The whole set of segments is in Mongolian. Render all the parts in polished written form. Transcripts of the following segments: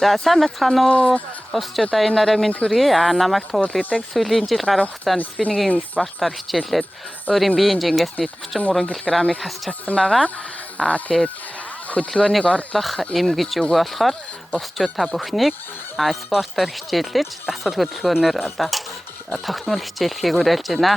За сайн бацхан уу усчудаа энэ орой мэнд хүргэе. Намайг Туул гэдэг. Сүүлийн жил гаруй хугацаанд спиннигийн спортоор хичээлээд өөрийн биеийн жингээс нийт 33 кг-ыг хасч чадсан байгаа. Тэгээд хөдөлгөөнийг орлох эм гэж үг болохоор усчууд та бүхнийг спортоор хичээлж дасгал хөдөлгөөнөөр одоо тогтмол хичээлхийг уриалж байна.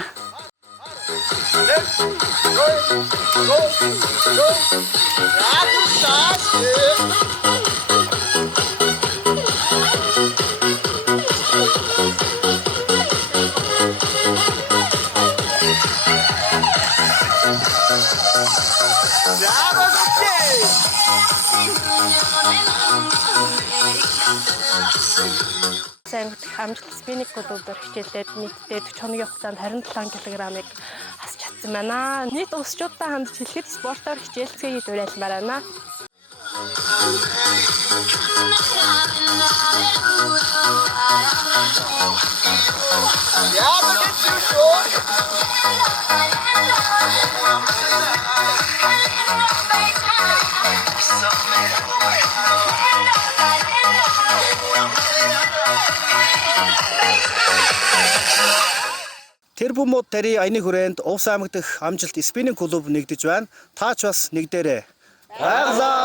Амжилт спиннинг клубээр хичээлээд нийтдээ 40 хоногийн хугацаанд 27 кг-ыг хасч чадсан байна. Нийт усчуудтай хандж хэлэхэд спортоор хичээлцгээе уриалмаар байна. Тэр бумууд тари аяны хүрээнд Увс аймаг дахь амжилт спиннинг клуб нэгдэж байна. Таач бас нэгдээрэй. Баярлалаа.